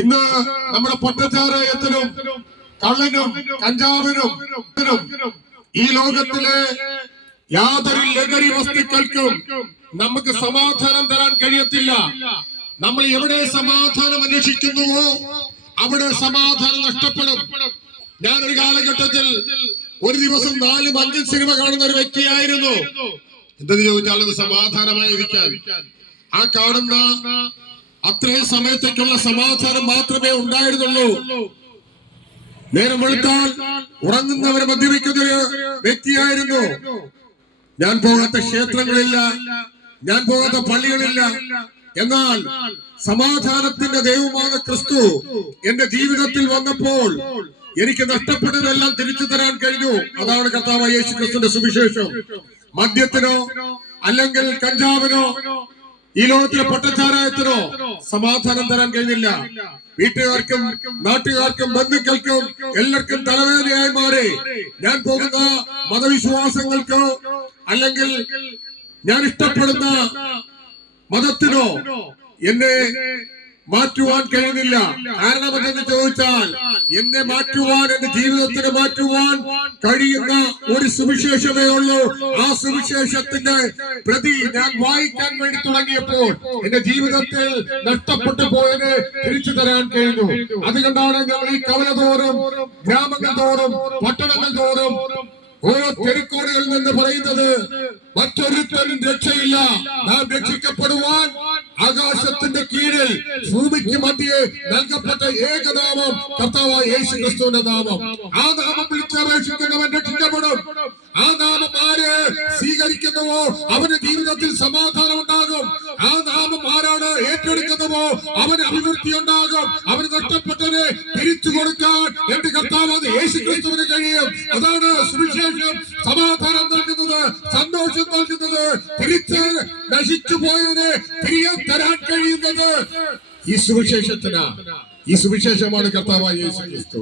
ഇന്ന് നമ്മുടെ പൊട്ടച്ചാരായത്തിനും കള്ളനും കഞ്ചാവിനും ഈ ലോകത്തിലെ യാതൊരു ലഹരി വസ്തുക്കൾക്കും നമുക്ക് സമാധാനം തരാൻ കഴിയത്തില്ല. നമ്മൾ എവിടെ സമാധാനം അന്വേഷിക്കുന്നുവോ അവിടെ സമാധാനം നഷ്ടപ്പെടും. ഞാനൊരു കാലഘട്ടത്തിൽ ഒരു ദിവസം നാലും അഞ്ചും സിനിമ കാണുന്ന ഒരു വ്യക്തിയായിരുന്നു. എന്തെന്ന് ചോദിച്ചാൽ അത് സമാധാനമായി ഇരിക്കാൻ ആ കാണുന്ന അത്രയും സമയത്തേക്കുള്ള സമാധാനം മാത്രമേ ഉണ്ടായിരുന്നുള്ളൂ. നേരം വെളുത്താൽ ഉറങ്ങുന്നവരെ മദ്യപിക്കുന്ന ഒരു വ്യക്തിയായിരുന്നു. ഞാൻ പോകാത്ത ക്ഷേത്രങ്ങളില്ല. ഞാൻ പോകാത്ത പള്ളികളില്ല. എന്നാൽ സമാധാനത്തിന്റെ ദൈവമാണ് ക്രിസ്തു. എന്റെ ജീവിതത്തിൽ വന്നപ്പോൾ എനിക്ക് നഷ്ടപ്പെട്ടതെല്ലാം തിരിച്ചു തരാൻ കഴിഞ്ഞു. അതാണ് കർത്താവ് യേശു ക്രിസ്തുവിന്റെ സുവിശേഷം. മദ്യത്തിനോ അല്ലെങ്കിൽ കഞ്ചാവിനോ ഈ ലോകത്തിലെ പൊട്ടച്ചാരായത്തിനോ സമാധാനം തരാൻ കഴിഞ്ഞില്ല. വീട്ടുകാർക്കും നാട്ടുകാർക്കും ബന്ധുക്കൾക്കും എല്ലാവർക്കും തലവേദനയായി മാറി. ഞാൻ പോകുന്ന മതവിശ്വാസങ്ങൾക്കോ അല്ലെങ്കിൽ ഞാൻ ഇഷ്ടപ്പെടുന്ന മതത്തിനോ എന്നെ മാറ്റുവാൻ കഴിയുന്നില്ല. കാരണം എന്തെന്ന് ചോദിച്ചാൽ എന്നെ മാറ്റുവാൻ എന്റെ ജീവിതത്തിന് മാറ്റുവാൻ കഴിയുന്ന ഒരു സുവിശേഷമേ ഉള്ളൂ. ആ സുവിശേഷത്തിന്റെ പ്രതി ഞാൻ വായിക്കാൻ വേണ്ടി തുടങ്ങിയപ്പോൾ എന്റെ ജീവിതത്തിൽ നഷ്ടപ്പെട്ടു പോയത് തിരിച്ചു തരാൻ കഴിഞ്ഞു. അതുകൊണ്ടാണ് ഞങ്ങൾ ഈ കവല തോറും ഗ്രാമങ്ങൾ തോറും പട്ടണങ്ങൾ തോറും ഓരോ തെരുക്കോടുകളിൽ നിന്ന് പറയുന്നത് മറ്റൊരുത്തരും രക്ഷയില്ല. നാം രക്ഷിക്കപ്പെടുവാൻ ആകാശത്തിന്റെ കീഴിൽ ഭൂമിക്ക് മധ്യേ നൽകപ്പെട്ട ഏകനാമം കർത്താവായ യേശു ക്രിസ്തുവിന്റെ നാമം. ആ നാമം വിളിച്ചപേക്ഷിക്കുന്നവൻ രക്ഷിക്കപ്പെടും. ആ നാമം ആര് സ്വീകരിക്കുന്നുവോ അവന് ജീവിതത്തിൽ സമാധാനം ഉണ്ടാകും ആ നാമം ആരാണ് ഏറ്റെടുക്കുന്നുവോ അവന് അഭിവൃദ്ധി ഉണ്ടാകും അവന് എന്റെ അത് കഴിയും. അതാണ് സുവിശേഷം. സമാധാനം നൽകുന്നത് സന്തോഷം നൽകുന്നത് തിരിച്ച് നശിച്ചു പോയതിനെ തിരികെ തരാൻ കഴിയുന്നത് ഈ സുവിശേഷത്തിനാ ഈ സുവിശേഷമാണ് കർത്താവായ യേശു ക്രിസ്തു